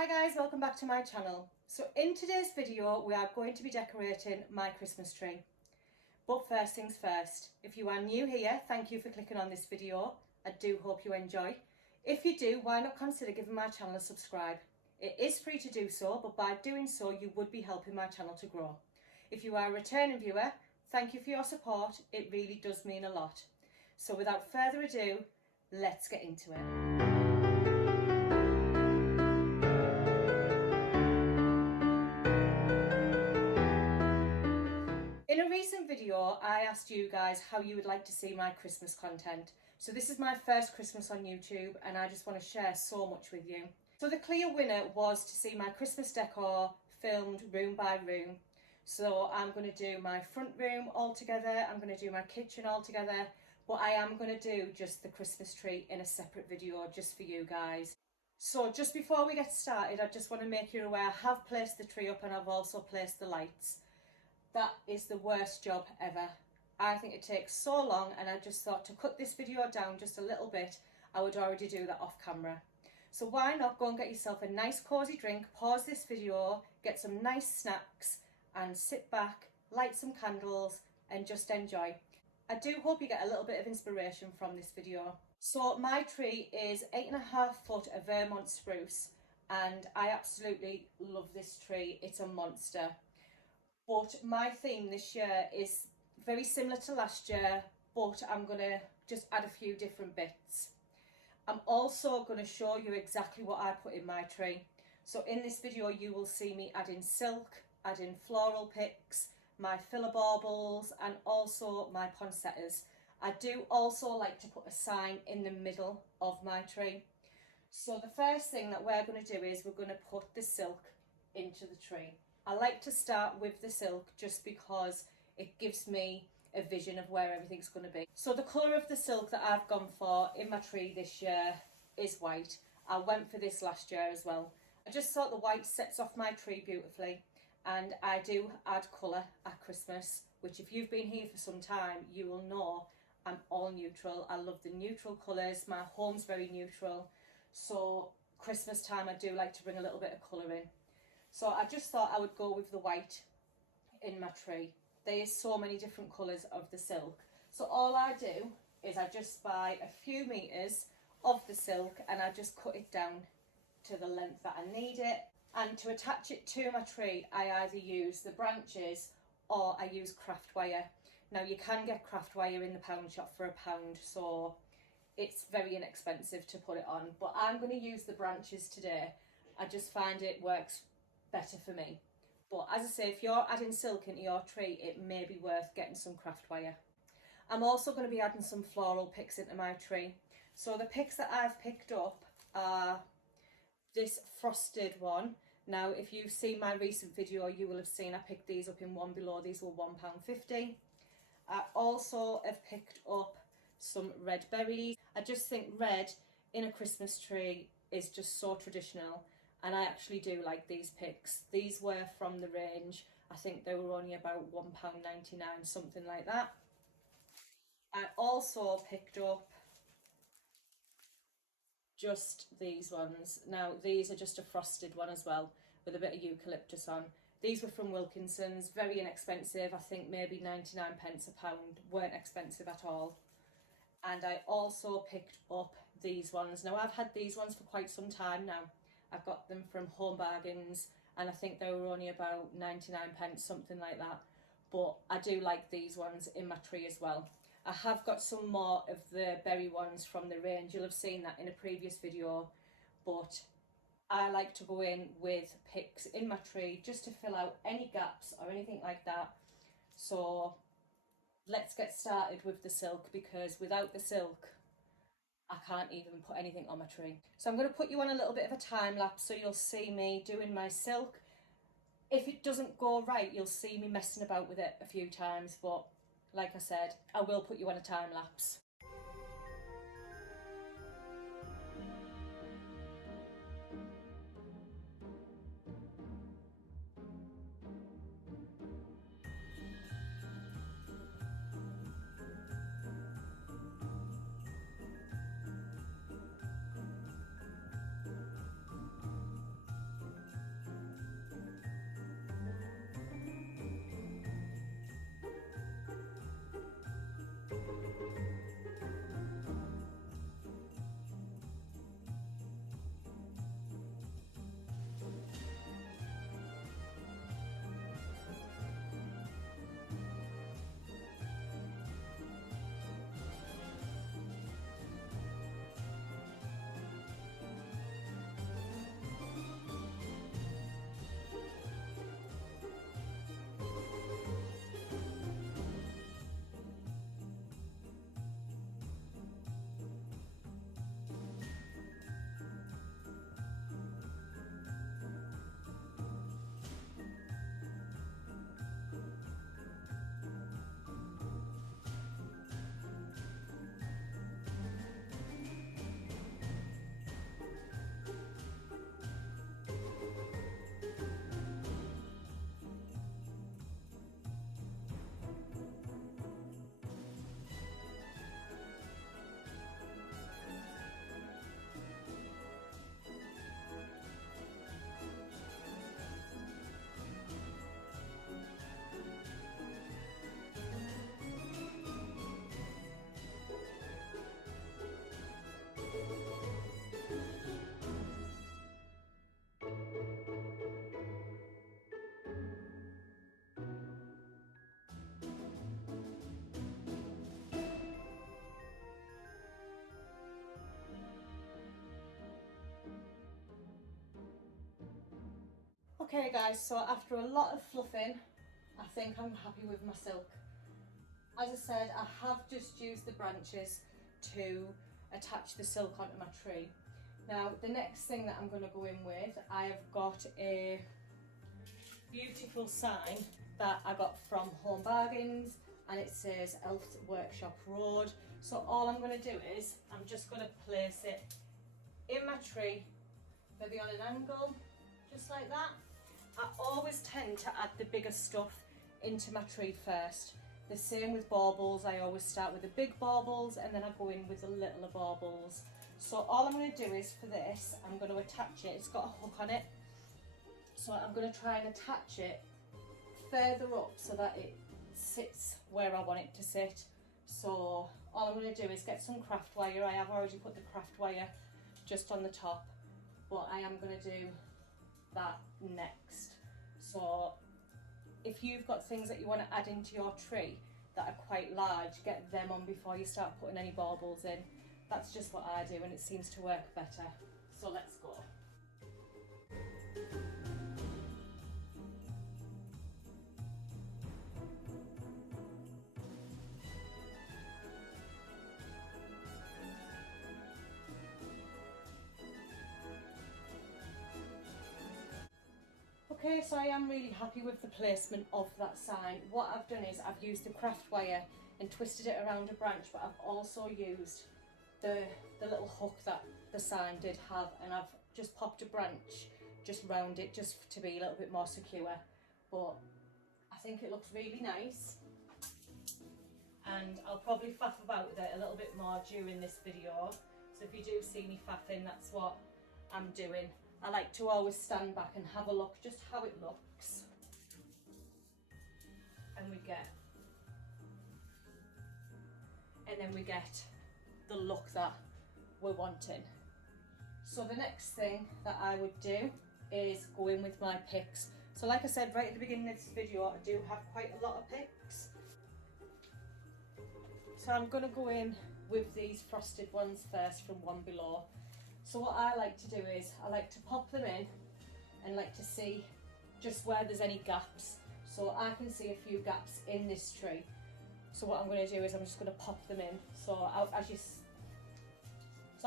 Hi guys, welcome back to my channel. So in today's video we are going to be decorating my Christmas tree. But first things first, if you are new here, thank you for clicking on this video. I do hope you enjoy. If you do, why not consider giving my channel a subscribe? It is free to do so, but by doing so you would be helping my channel to grow. If you are a returning viewer, thank you for your support. It really does mean a lot. So without further ado, let's get into it. In a recent video, I asked you guys how you would like to see my Christmas content. So this is my first Christmas on YouTube and I just want to share so much with you. So the clear winner was to see my Christmas decor filmed room by room. So I'm going to do my front room all together, I'm going to do my kitchen all together, but I am going to do just the Christmas tree in a separate video just for you guys. So just before we get started, I just want to make you aware I have placed the tree up and I've also placed the lights. That is the worst job ever. I think it takes so long and I just thought to cut this video down just a little bit, I would already do that off camera. So why not go and get yourself a nice cosy drink, pause this video, get some nice snacks and sit back, light some candles and just enjoy. I do hope you get a little bit of inspiration from this video. So my tree is 8.5 foot of Vermont Spruce and I absolutely love this tree. It's a monster. But my theme this year is very similar to last year, but I'm going to just add a few different bits. I'm also going to show you exactly what I put in my tree. So in this video you will see me adding silk, adding floral picks, my filler baubles and also my poinsettias. I do also like to put a sign in the middle of my tree. So the first thing that we're going to do is we're going to put the silk into the tree. I like to start with the silk just because it gives me a vision of where everything's going to be. So the colour of the silk that I've gone for in my tree this year is white. I went for this last year as well. I just thought the white sets off my tree beautifully, and I do add colour at Christmas, which if you've been here for some time you will know I'm all neutral. I love the neutral colours, my home's very neutral, so Christmas time I do like to bring a little bit of colour in. So I just thought I would go with the white in my tree. There is so many different colours of the silk. So all I do is I just buy a few metres of the silk and I just cut it down to the length that I need it. And to attach it to my tree, I either use the branches or I use craft wire. Now you can get craft wire in the pound shop for £1, so it's very inexpensive to put it on. But I'm going to use the branches today. I just find it works better for me. But as I say, if you're adding silk into your tree, it may be worth getting some craft wire. I'm also going to be adding some floral picks into my tree. So the picks that I've picked up are this frosted one. Now if you've seen my recent video you will have seen I picked these up in One Below. These were £1.50. I also have picked up some red berries. I just think red in a Christmas tree is just so traditional. And I actually do like these picks. These were from the range. I think they were only about £1.99, something like that. I also picked up just these ones. Now these are just a frosted one as well with a bit of eucalyptus on. These were from Wilkinson's, very inexpensive. I think maybe 99 pence a pound, weren't expensive at all. And I also picked up these ones. Now I've had these ones for quite some time now. I've got them from Home Bargains and I think they were only about 99 pence, something like that. But I do like these ones in my tree as well. I have got some more of the berry ones from the range. You'll have seen that in a previous video. But I like to go in with picks in my tree just to fill out any gaps or anything like that. So let's get started with the silk, because without the silk I can't even put anything on my tree. So I'm going to put you on a little bit of a time lapse so you'll see me doing my silk. If it doesn't go right, you'll see me messing about with it a few times, but like I said, I will put you on a time lapse. Okay guys, so after a lot of fluffing, I think I'm happy with my silk. As I said, I have just used the branches to attach the silk onto my tree. Now the next thing that I'm going to go in with, I have got a beautiful sign that I got from Home Bargains, and it says Elf Workshop Road. So all I'm going to do is, I'm just going to place it in my tree, maybe on an angle, just like that. I always tend to add the bigger stuff into my tree first. The same with baubles, I always start with the big baubles and then I go in with the littler baubles. So all I'm going to do is, for this, I'm going to attach it. It's got a hook on it, so I'm going to try and attach it further up so that it sits where I want it to sit. So all I'm going to do is get some craft wire. I have already put the craft wire just on the top, but I am going to do that next. So if you've got things that you want to add into your tree that are quite large, get them on before you start putting any baubles in. That's just what I do and it seems to work better. So let's go. Okay, so I am really happy with the placement of that sign. What I've done is I've used the craft wire and twisted it around a branch, but I've also used the little hook that the sign did have, and I've just popped a branch just round it just to be a little bit more secure. But I think it looks really nice, and I'll probably faff about with it a little bit more during this video. So if you do see me faffing, that's what I'm doing. I like to always stand back and have a look just how it looks, and then we get the look that we're wanting. So the next thing that I would do is go in with my picks. So like I said right at the beginning of this video, I do have quite a lot of picks. So I'm going to go in with these frosted ones first from One Below. So what I like to do is I like to pop them in and like to see just where there's any gaps. So I can see a few gaps in this tree. So what I'm going to do is I'm just going to pop them in. So I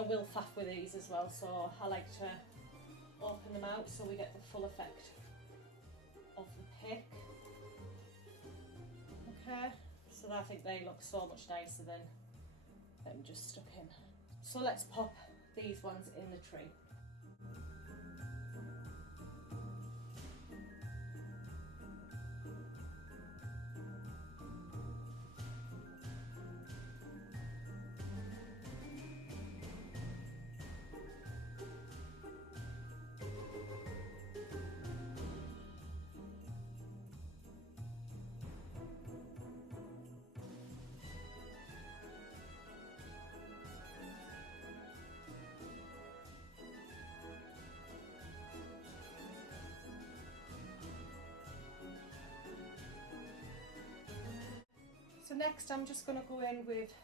will faff with these as well. So I like to open them out so we get the full effect of the pick. Okay, so I think they look so much nicer than them just stuck in. So let's pop these ones in the tree. So next I'm just going to go in with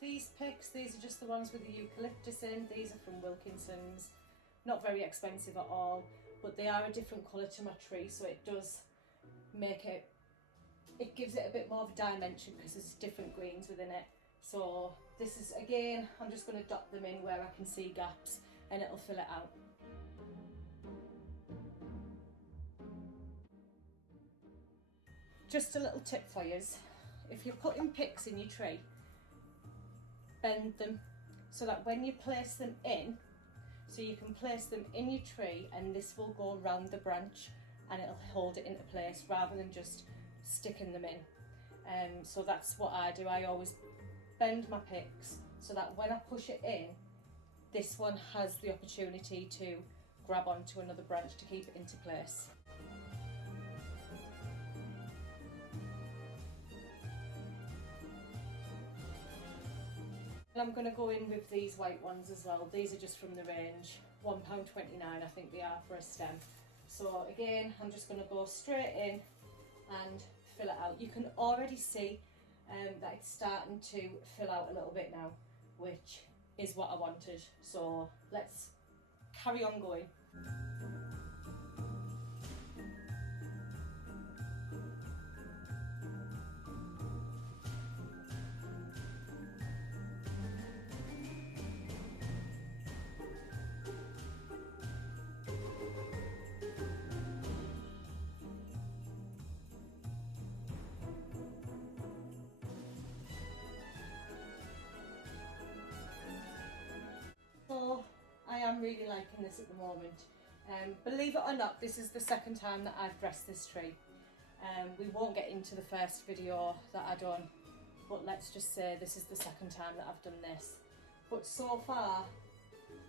these picks. These are just the ones with the eucalyptus in. These are from Wilkinson's. Not very expensive at all, but they are a different colour to my tree, so it does make it, it gives it a bit more of a dimension because there's different greens within it. So this is, again, I'm just going to dot them in where I can see gaps and it'll fill it out. Just a little tip for you. If you're putting picks in your tree, bend them so that when you place them in, so you can place them in your tree and this will go around the branch and it'll hold it into place rather than just sticking them in. So that's what I do. I always bend my picks so that when I push it in, this one has the opportunity to grab onto another branch to keep it into place. And I'm going to go in with these white ones as well. These are just from the range, £1.29 I think they are for a stem. So again, I'm just going to go straight in and fill it out. You can already see that it's starting to fill out a little bit now, which is what I wanted. So let's carry on going. am really liking this at the moment. Believe it or not, this is the second time that I've dressed this tree. We won't get into the first video that I done, but let's just say this is the second time that I've done this. But so far,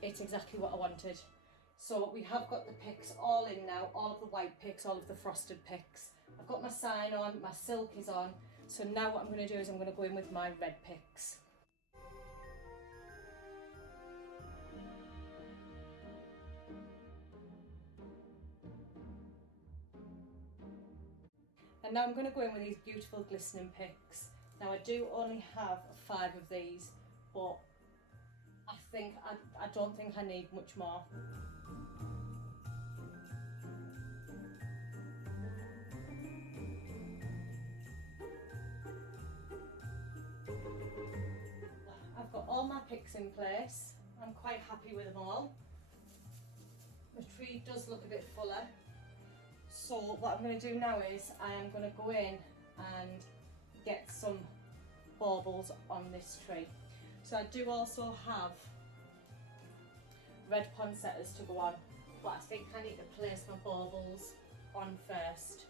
it's exactly what I wanted. So we have got the picks all in now, all of the white picks, all of the frosted picks. I've got my sign on, my silk is on. So now what I'm going to do is I'm going to go in with my red picks. And now I'm going to go in with these beautiful glistening picks. Now I do only have 5 of these, but I don't think I need much more. I've got all my picks in place. I'm quite happy with them all. The tree does look a bit fuller. So what I'm going to do now is I am going to go in and get some baubles on this tree. So I do also have red poinsettias to go on, but I think I need to place my baubles on first.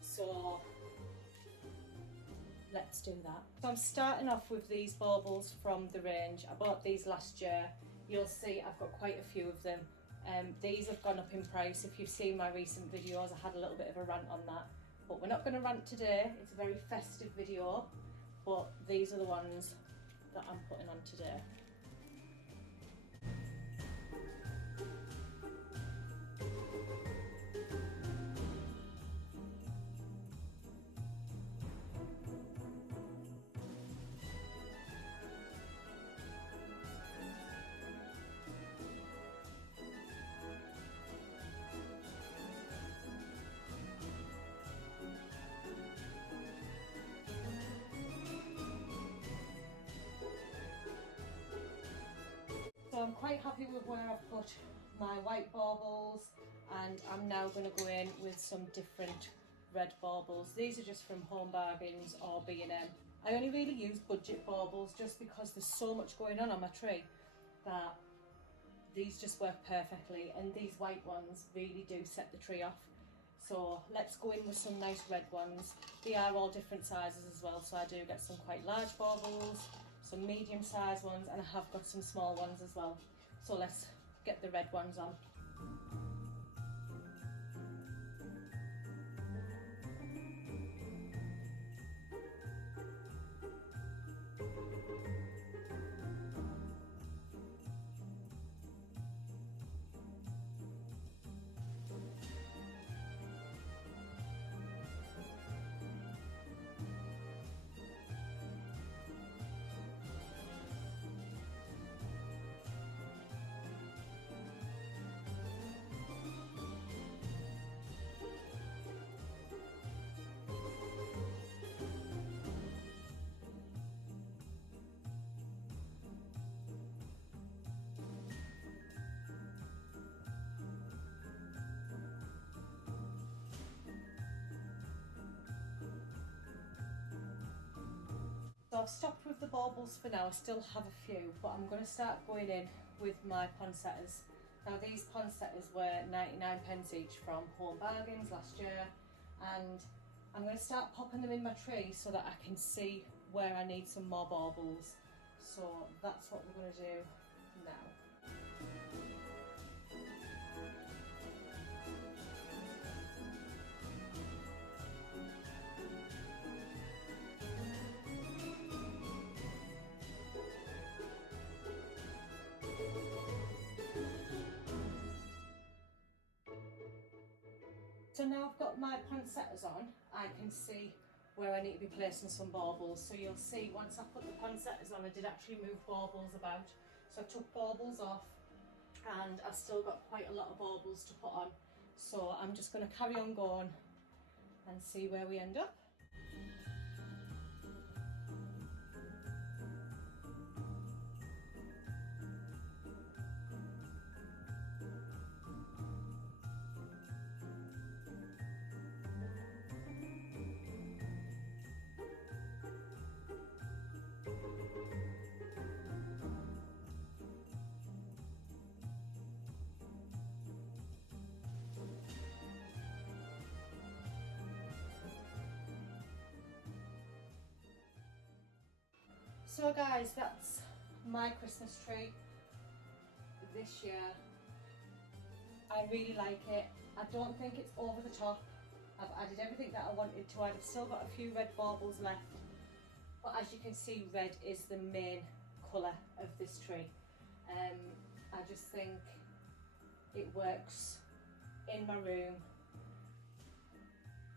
So let's do that. So I'm starting off with these baubles from the range. I bought these last year. You'll see I've got quite a few of them. These have gone up in price. If you've seen my recent videos, I had a little bit of a rant on that. But we're not going to rant today. It's a very festive video. But these are the ones that I'm putting on today. So I'm quite happy with where I've put my white baubles, and I'm now going to go in with some different red baubles. These are just from Home Bargains or B&M. I only really use budget baubles just because there's so much going on my tree that these just work perfectly, and these white ones really do set the tree off. So let's go in with some nice red ones. They are all different sizes as well, so I do get some quite large baubles, some medium sized ones, and I have got some small ones as well. So let's get the red ones on. So I've stopped with the baubles for now. I still have a few, but I'm going to start going in with my poinsettias. Now these poinsettias were 99p each from Home Bargains last year, and I'm going to start popping them in my tree so that I can see where I need some more baubles. So that's what we're going to do now. So now I've got my poinsettias on, I can see where I need to be placing some baubles. So you'll see once I put the poinsettias on, I did actually move baubles about. So I took baubles off, and I've still got quite a lot of baubles to put on. So I'm just going to carry on going and see where we end up. So guys, that's my Christmas tree this year. I really like it. I don't think it's over the top. I've added everything that I wanted to. I've still got a few red baubles left, but as you can see, red is the main colour of this tree. I just think it works in my room.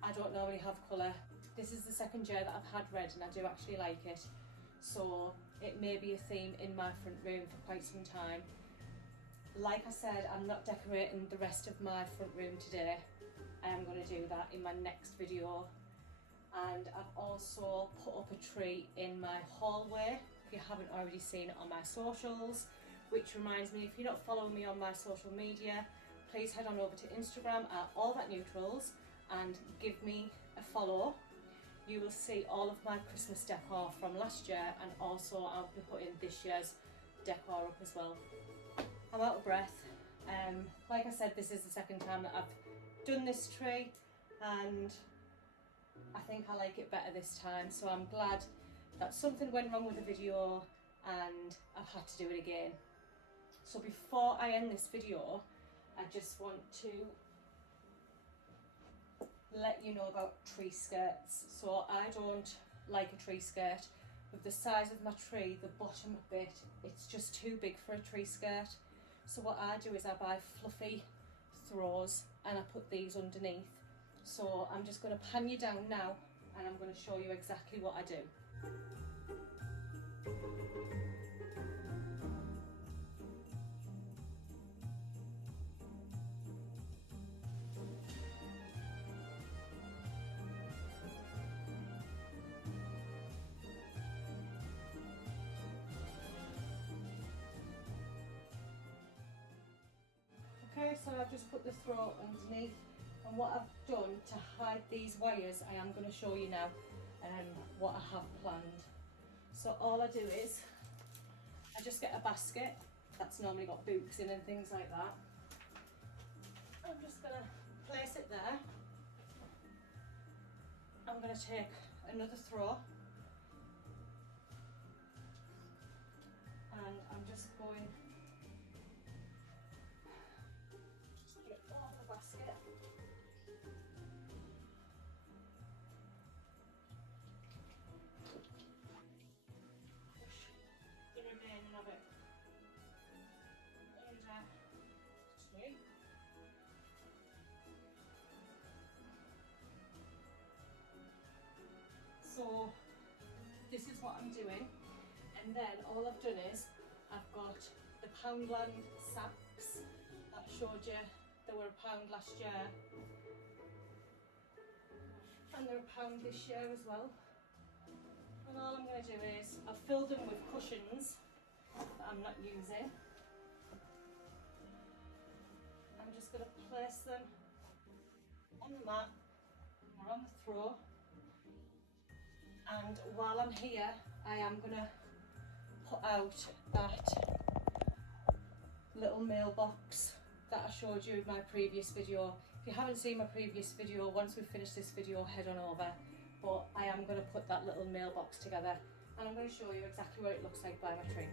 I don't normally have colour. This is the second year that I've had red and I do actually like it. So it may be a theme in my front room for quite some time. Like I said, I'm not decorating the rest of my front room today. I am going to do that in my next video. And I've also put up a tree in my hallway, if you haven't already seen it on my socials. Which reminds me, if you're not following me on my social media, please head on over to Instagram at allthatneutrals and give me a follow. You will see all of my Christmas decor from last year, and also I'll be putting this year's decor up as well. I'm out of breath. Like I said, this is the second time that I've done this tree, and I think I like it better this time. So I'm glad that something went wrong with the video and I've had to do it again. So before I end this video, I just want to let you know about tree skirts. So I don't like a tree skirt. With the size of my tree, the bottom bit, it's just too big for a tree skirt. So what I do is I buy fluffy throws and I put these underneath. So I'm just going to pan you down now and I'm going to show you exactly what I do. Okay, so I've just put the throw underneath, and what I've done to hide these wires, I am going to show you now what I have planned. So all I do is, I just get a basket that's normally got books in and things like that. I'm just going to place it there. I'm going to take another throw, and I'm just going basket. Push the remaining of it under the tree. So this is what I'm doing, and then all I've done is I've got the Poundland sacks that I showed you. They were £1 last year, and they're £1 this year as well. And all I'm going to do is, I've filled them with cushions that I'm not using. I'm just going to place them on the mat or on the throw. And while I'm here, I am going to put out that little mailbox that I showed you in my previous video. If you haven't seen my previous video, once we finish this video, head on over. But I am going to put that little mailbox together, and I'm going to show you exactly what it looks like by my tree.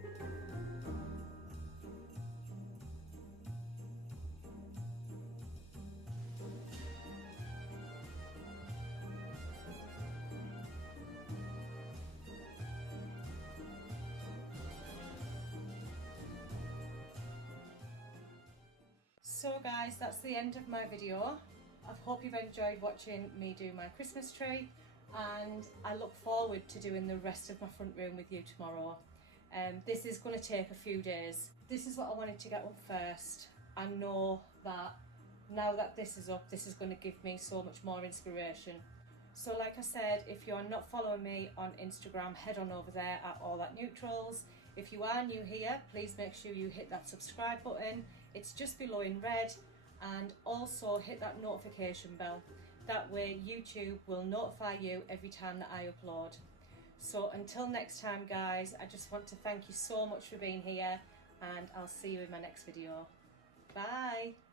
So guys, that's the end of my video. I hope you've enjoyed watching me do my Christmas tree, and I look forward to doing the rest of my front room with you tomorrow. This is going to take a few days. This is what I wanted to get up first. I know that now that this is up, this is going to give me so much more inspiration. So like I said, if you're not following me on Instagram, head on over there at allthatneutrals. If you are new here, please make sure you hit that subscribe button. It's just below in red, and also hit that notification bell. That way YouTube will notify you every time that I upload. So until next time guys, I just want to thank you so much for being here, and I'll see you in my next video. Bye!